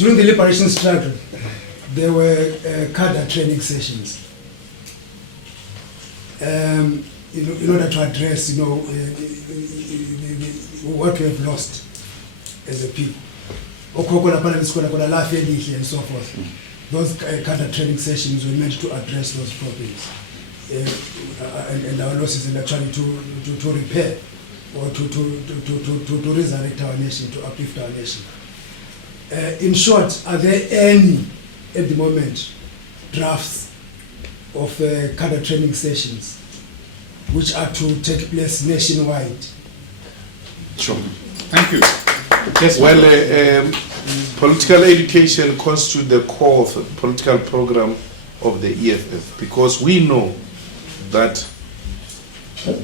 During the liberation struggle, there were cadre training sessions in order to address, what we have lost as a people. And so forth. Those cadre training sessions were meant to address those problems and our losses, and actually to repair or to resurrect our nation, to uplift our nation. In short, are there any, at the moment, drafts of cadre training sessions which are to take place nationwide? Sure. Thank you. Yes, well, political education constitutes the core of the political program of the EFF, because we know that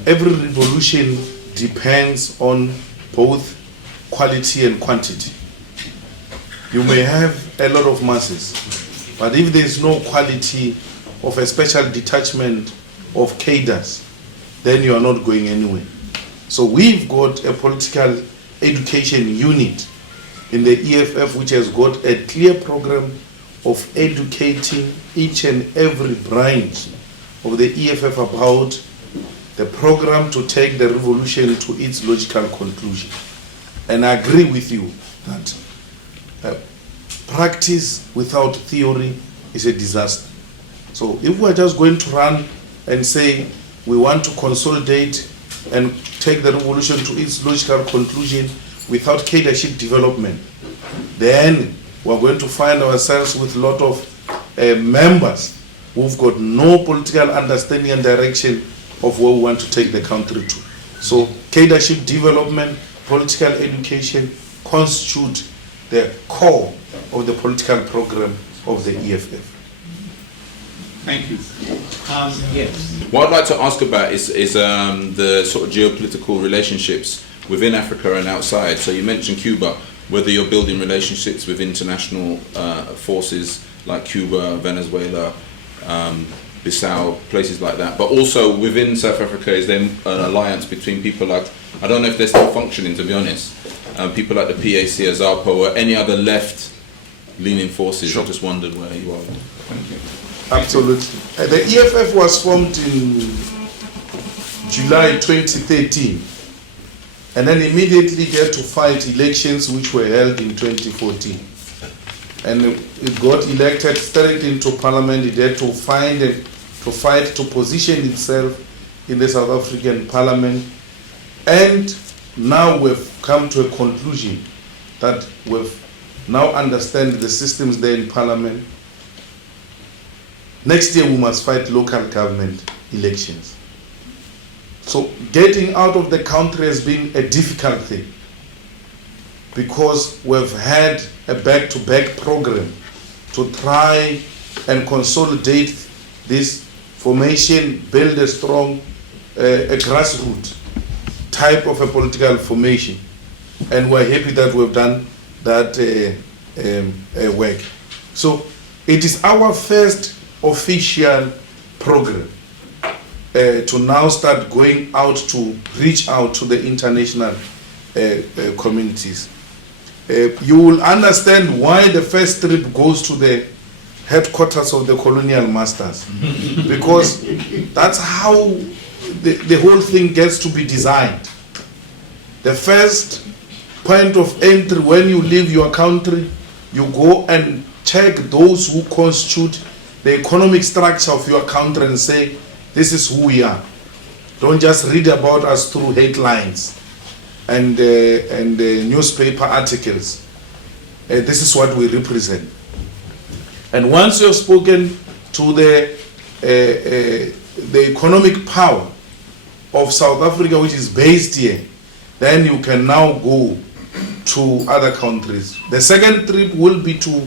every revolution depends on both quality and quantity. You may have a lot of masses, but if there is no quality of a special detachment of cadres, then you are not going anywhere. So we've got a political education unit in the EFF which has got a clear program of educating each and every branch of the EFF about the program to take the revolution to its logical conclusion. And I agree with you that practice without theory is a disaster. So if we're just going to run and say we want to consolidate and take the revolution to its logical conclusion without cadreship development, then we're going to find ourselves with a lot of members who've got no political understanding and direction of where we want to take the country to. So cadreship development, political education constitute the core of the political program of the EFF. Thank you. Yes. What I'd like to ask about is the sort of geopolitical relationships within Africa and outside. So you mentioned Cuba, whether you're building relationships with international forces like Cuba, Venezuela, Bissau, places like that, but also within South Africa is then an alliance between people like, I don't know if they're still functioning, to be honest, people like the PACM, ZAPO, or any other left-leaning forces. Sure. I just wondered where you are. Thank you. Absolutely. The EFF was formed in July 2013, and then immediately had to fight elections which were held in 2014. And it got elected straight into parliament. It had to fight to position itself in the South African parliament. And now we've come to a conclusion that we've now understand the systems there in parliament. Next year we must fight local government elections. So getting out of the country has been a difficult thing, because we've had a back-to-back program to try and consolidate this formation, build a strong a grassroots type of a political formation. And we're happy that we've done that work. So it is our first official program to now start going out to reach out to the international communities. You will understand why the first trip goes to the headquarters of the colonial masters, because that's how the whole thing gets to be designed. The first point of entry when you leave your country, you go and check those who constitute the economic structure of your country and say, this is who we are. Don't just read about us through headlines and newspaper articles. This is what we represent. And once you have spoken to the economic power of South Africa, which is based here, then you can now go to other countries. The second trip will be to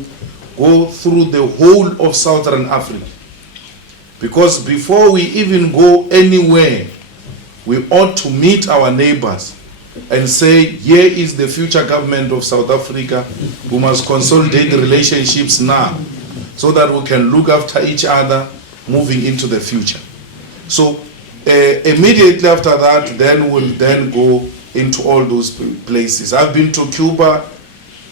go through the whole of Southern Africa. Because before we even go anywhere, we ought to meet our neighbors and say, here is the future government of South Africa. We must consolidate the relationships now so that we can look after each other moving into the future. So immediately after that, then we'll then go into all those places. I've been to Cuba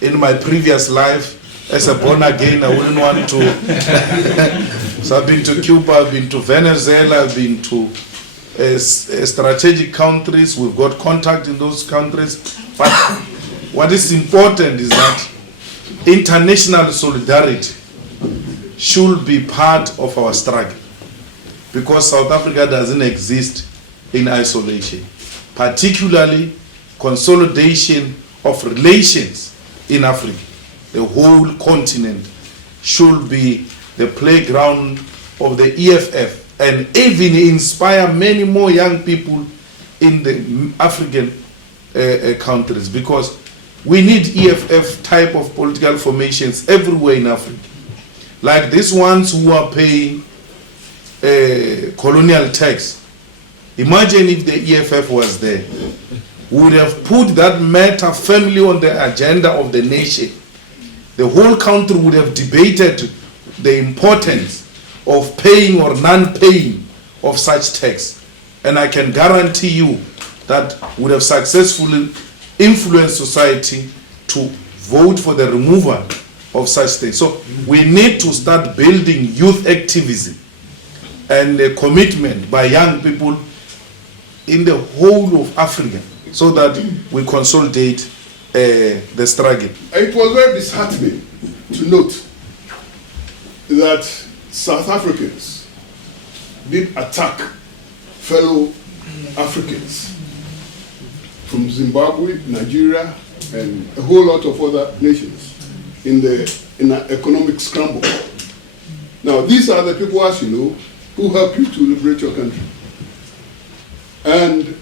in my previous life. as a born again, I wouldn't want to. So I've been to Cuba, I've been to Venezuela, I've been to strategic countries. We've got contact in those countries. But what is important is that international solidarity should be part of our struggle, because South Africa doesn't exist in isolation, particularly consolidation of relations in Africa. The whole continent should be the playground of the EFF and even inspire many more young people in the African countries, because we need EFF type of political formations everywhere in Africa. Like these ones who are paying colonial tax. Imagine if the EFF was there. We would have put that matter firmly on the agenda of the nation. The whole country would have debated the importance of paying or non-paying of such tax. And I can guarantee you that would have successfully influenced society to vote for the removal of such things. So we need to start building youth activism and a commitment by young people in the whole of Africa, so that we consolidate the struggle. It was very disheartening to note that South Africans did attack fellow Africans from Zimbabwe, Nigeria, and a whole lot of other nations in an economic scramble. Now, these are the people, as you know, who help you to liberate your country. And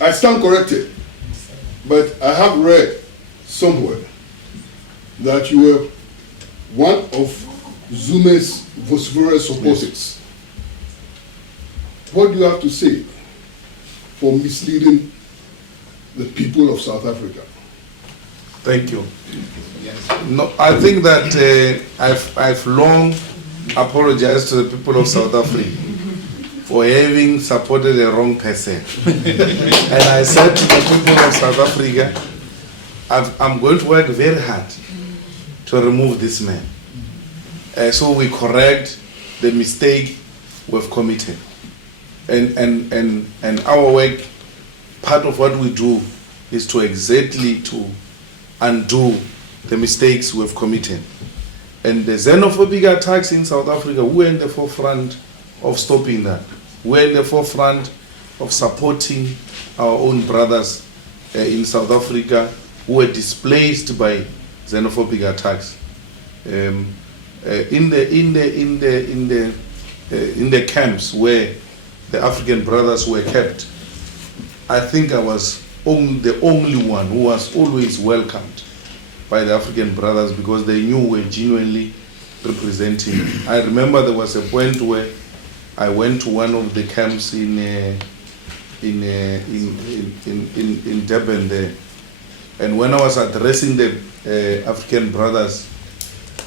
I stand corrected, but I have read somewhere that you were one of Zuma's vociferous supporters. What do you have to say for misleading the people of South Africa? Thank you. No, I think that I've long apologized to the people of South Africa for having supported the wrong person. And I said to the people of South Africa, I'm going to work very hard to remove this man. So we correct the mistake we've committed. And our work, part of what we do is to exactly to undo the mistakes we've committed. And the xenophobic attacks in South Africa, we're in the forefront of stopping that. We're in the forefront of supporting our own brothers in South Africa who were displaced by xenophobic attacks. In the camps where the African brothers were kept, I think I was the only one who was always welcomed by the African brothers, because they knew we were genuinely representing. I remember there was a point where I went to one of the camps in Durban there, and when I was addressing the African brothers,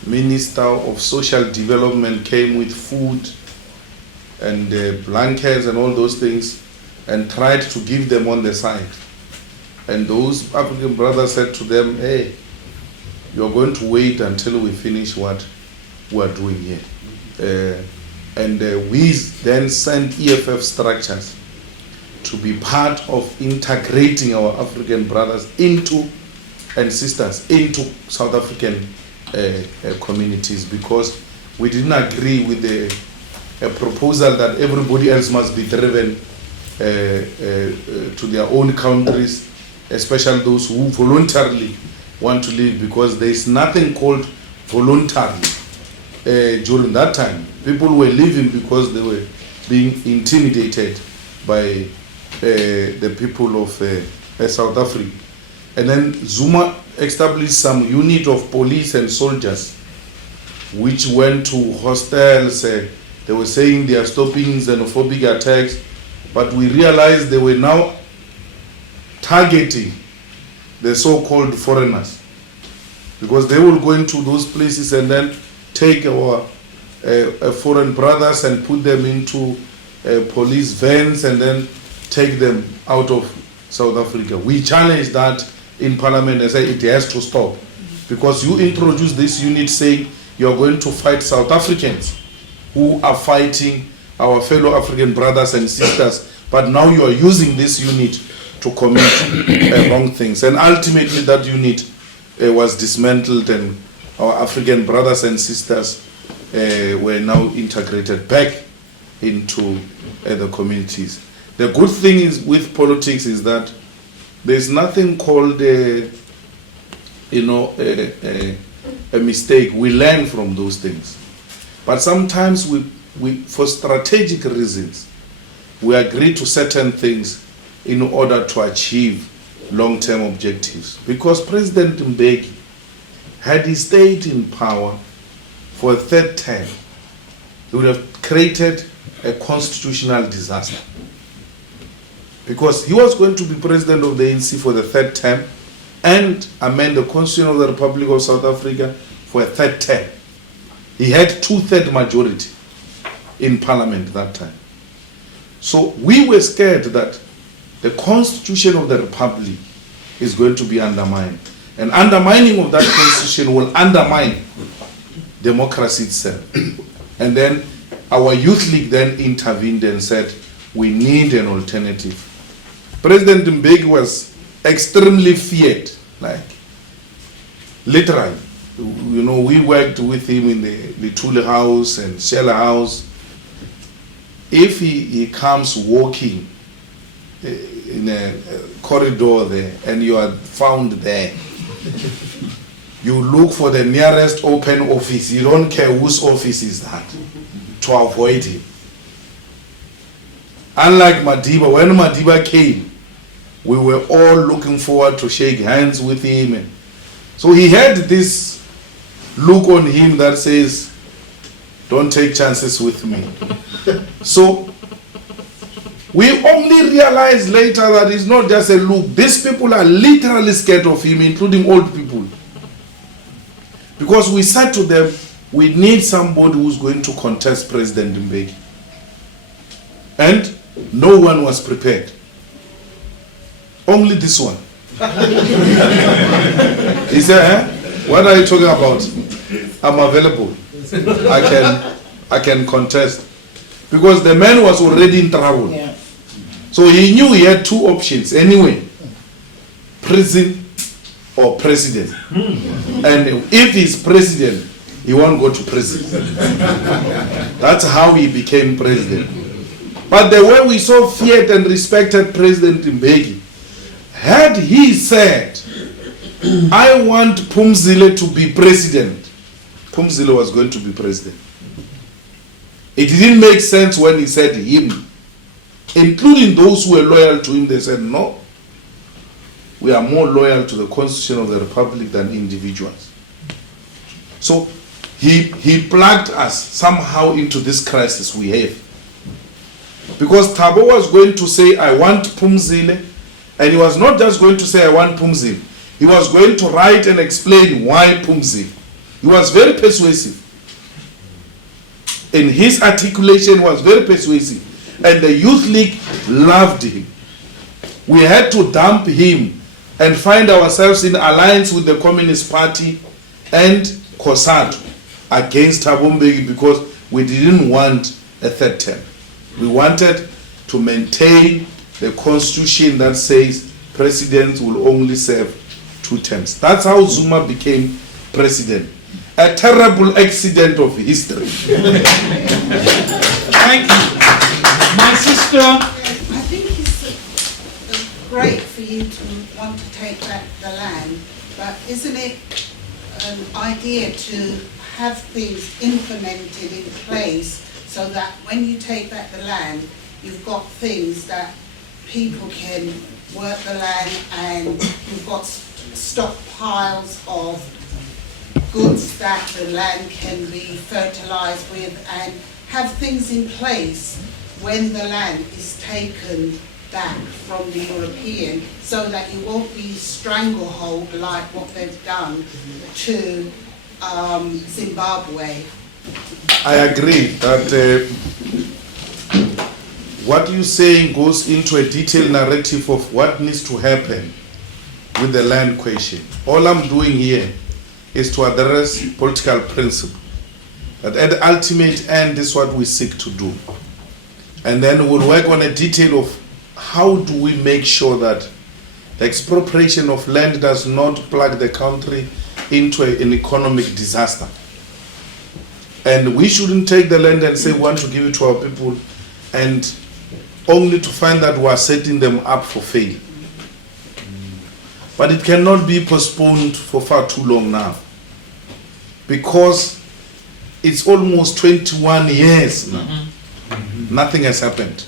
Minister of Social Development came with food and blankets and all those things and tried to give them on the side. And those African brothers said to them, hey, you're going to wait until we finish what we're doing here. We then sent EFF structures to be part of integrating our African brothers into and sisters into South African communities, because we didn't agree with the proposal that everybody else must be driven to their own countries, especially those who voluntarily want to leave, because there is nothing called voluntary. During that time, people were leaving because they were being intimidated by the people of South Africa. And then Zuma established some unit of police and soldiers which went to hostels. They were saying they are stopping xenophobic attacks, but we realized they were now targeting the so-called foreigners, because they will go into those places and then take our foreign brothers and put them into police vans and then take them out of South Africa. We challenged that in Parliament and said it has to stop. because you introduced this unit saying you are going to fight South Africans who are fighting our fellow African brothers and sisters, but now you are using this unit to commit wrong things. And ultimately that unit was dismantled, and our African brothers and sisters were now integrated back into the communities. The good thing is with politics is that there's nothing called a mistake. We learn from those things. But sometimes we for strategic reasons, we agree to certain things in order to achieve long-term objectives. Because President Mbeki, had he stayed in power for a third term, he would have created a constitutional disaster. Because he was going to be president of the ANC for the third term and amend the Constitution of the Republic of South Africa for a third term. He had 2/3 majority in parliament that time. So we were scared that the Constitution of the Republic is going to be undermined. And undermining of that Constitution will undermine democracy itself. And then our youth league then intervened and said, we need an alternative. President Mbeki was extremely feared, like literally. You know, we worked with him in the Thule House and Shell House. If he comes walking in a corridor there and you are found there, you look for the nearest open office. You don't care whose office is that, to avoid him. Unlike Madiba, when Madiba came, we were all looking forward to shake hands with him. And so he had this look on him that says, don't take chances with me. So we only realized later that it's not just a look. These people are literally scared of him, including old people. Because we said to them, we need somebody who's going to contest President Mbeki. And no one was prepared. Only this one. He said, what are you talking about? I'm available. I can contest. Because the man was already in trouble. Yeah. So he knew he had two options anyway. Prison or president. And if he's president, he won't go to prison. That's how he became president. But the way we so feared and respected President Mbeki, had he said, I want Phumzile to be president, Phumzile was going to be president. It didn't make sense when he said him. Including those who were loyal to him, they said, no, we are more loyal to the Constitution of the Republic than individuals. So he plugged us somehow into this crisis we have. Because Thabo was going to say, I want Phumzile, and he was not just going to say, I want Phumzile. He was going to write and explain why Phumzile. He was very persuasive. In his articulation was very persuasive. And the Youth League loved him. We had to dump him and find ourselves in alliance with the Communist Party and COSATU against Thabo Mbeki because we didn't want a third term. We wanted to maintain the constitution that says presidents will only serve 2 terms. That's how Zuma became president. A terrible accident of history. Thank you. My sister. I think it's great for you to want to take back the land, but isn't it an idea to have things implemented in place so that when you take back the land, you've got things that people can work the land and you've got stockpiles of goods that the land can be fertilized with and have things in place when the land is taken back from the European so that you won't be stranglehold like what they've done to Zimbabwe. I agree that what you're saying goes into a detailed narrative of what needs to happen with the land question. All I'm doing here is to address political principle. But at the ultimate end, this is what we seek to do. And then we'll work on a detail of how do we make sure that the expropriation of land does not plug the country into an economic disaster. And we shouldn't take the land and say we want to give it to our people and only to find that we are setting them up for failure. But it cannot be postponed for far too long now, because it's almost 21 years now. Nothing has happened.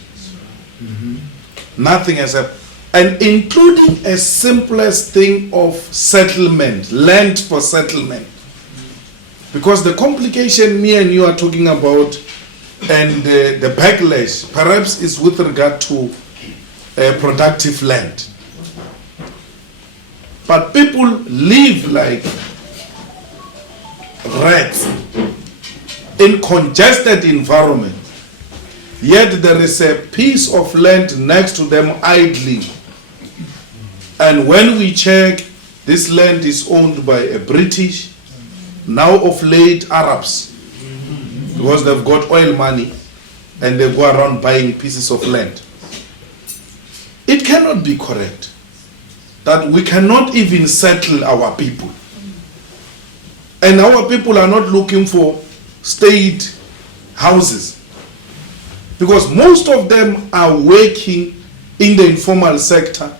Nothing has happened. And including a simplest thing of settlement, land for settlement. Because the complication me and you are talking about and the backlash perhaps is with regard to productive land. But people live like rats in congested environment. Yet there is a piece of land next to them idling. And when we check, this land is owned by a British, now of late Arabs, because they've got oil money and they go around buying pieces of land. It cannot be correct that we cannot even settle our people. And our people are not looking for state houses, because most of them are working in the informal sector.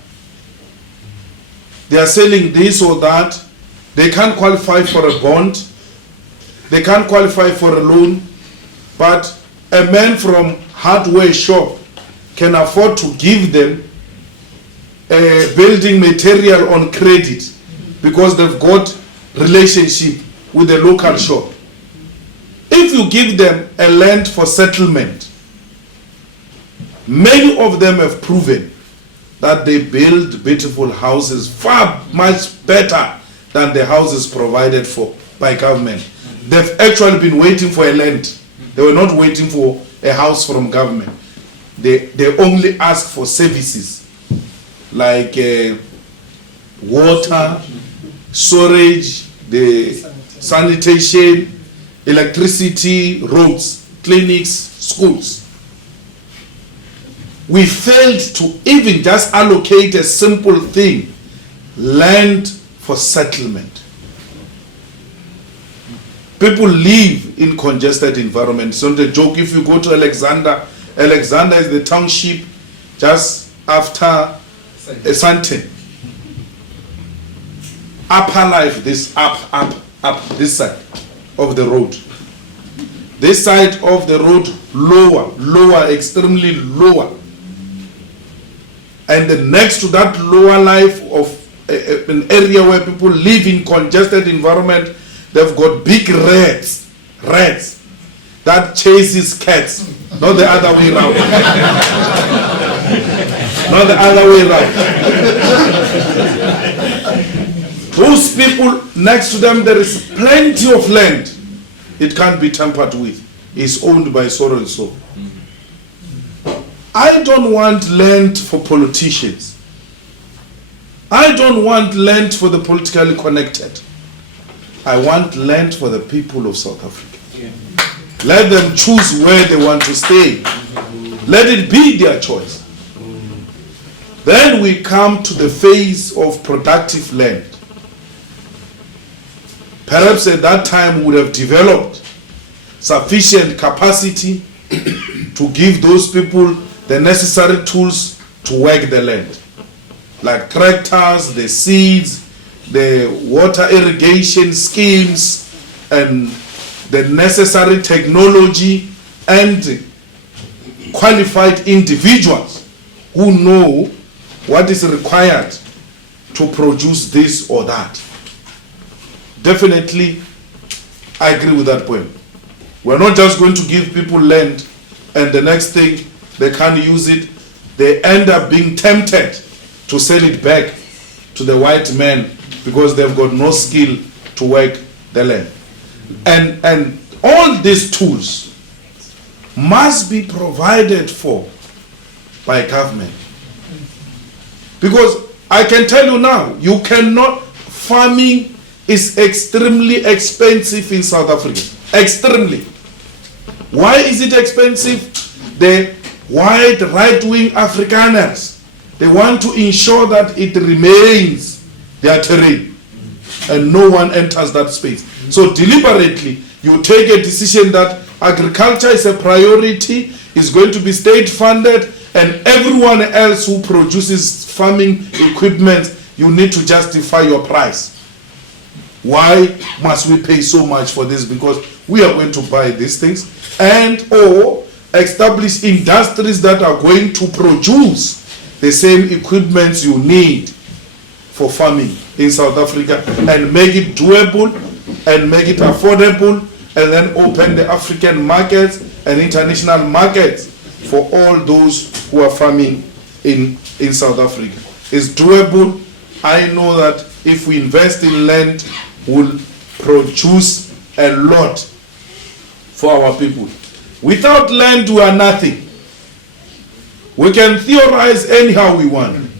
They are selling this or that. They can't qualify for a bond. They can't qualify for a loan. But a man from hardware shop can afford to give them a building material on credit because they've got relationship with the local shop. If you give them a land for settlement, many of them have proven that they build beautiful houses far much better than the houses provided for by government. They've actually been waiting for a land. They were not waiting for a house from government. They only ask for services like water, storage, the sanitation, electricity, roads, clinics, schools. We failed to even just allocate a simple thing, land for settlement. People live in congested environments. So the joke, if you go to Alexander is the township just after Sandton. Upper life, this up, this side of the road. This side of the road, lower, extremely lower. And the next to that lower life of an area where people live in congested environment, they've got big rats that chases cats, not the other way around. Not the other way around. Those people next to them, there is plenty of land. It can't be tampered with. It's owned by so and so. I don't want land for politicians. I don't want land for the politically connected. I want land for the people of South Africa. Yeah. Let them choose where they want to stay. Let it be their choice. Then we come to the phase of productive land. Perhaps at that time we would have developed sufficient capacity to give those people the necessary tools to work the land, like tractors, the seeds, the water irrigation schemes, and the necessary technology and qualified individuals who know what is required to produce this or that. Definitely, I agree with that point. We're not just going to give people land and the next thing they can't use it. They end up being tempted to sell it back to the white man because they've got no skill to work the land. And all these tools must be provided for by government. Because I can tell you now, farming is extremely expensive in South Africa. Extremely. Why is it expensive? The white right-wing Afrikaners, they want to ensure that it remains their terrain and no one enters that space. So deliberately, you take a decision that agriculture is a priority, is going to be state-funded, and everyone else who produces farming equipment, you need to justify your price. Why must we pay so much for this? Because we are going to buy these things and or establish industries that are going to produce the same equipment you need for farming in South Africa and make it doable and make it affordable, and then open the African markets and international markets for all those who are farming in South Africa. It's doable. I know that if we invest in land, we'll produce a lot for our people. Without land, we are nothing. We can theorize anyhow we want.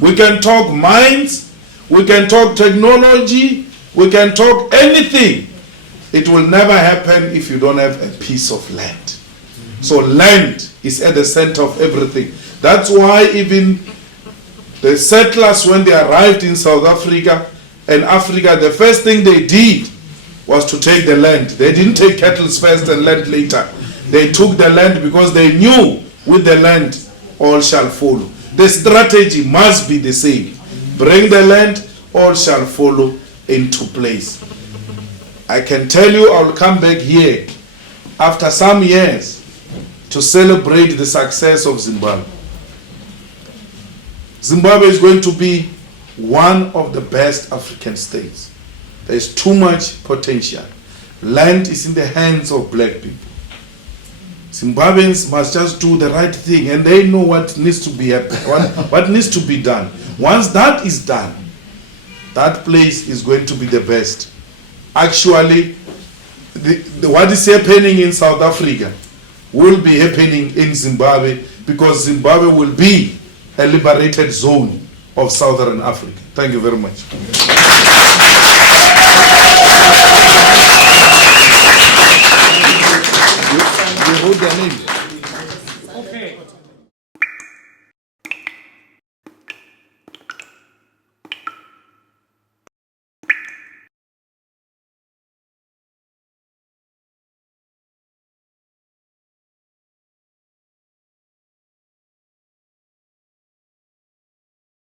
We can talk minds, we can talk technology, we can talk anything. It will never happen if you don't have a piece of land. So land is at the center of everything. That's why even the settlers, when they arrived in South Africa and Africa, the first thing they did was to take the land. They didn't take cattle first and land later. They took the land because they knew with the land all shall follow. The strategy must be the same. Bring the land, all shall follow into place. I can tell you I will come back here after some years to celebrate the success of Zimbabwe. Zimbabwe is going to be one of the best African states. There is too much potential. Land is in the hands of black people. Zimbabweans must just do the right thing, and they know what needs to be what needs to be done. Once that is done, that place is going to be the best. Actually, what is happening in South Africa will be happening in Zimbabwe, because Zimbabwe will be a liberated zone of Southern Africa. Thank you very much.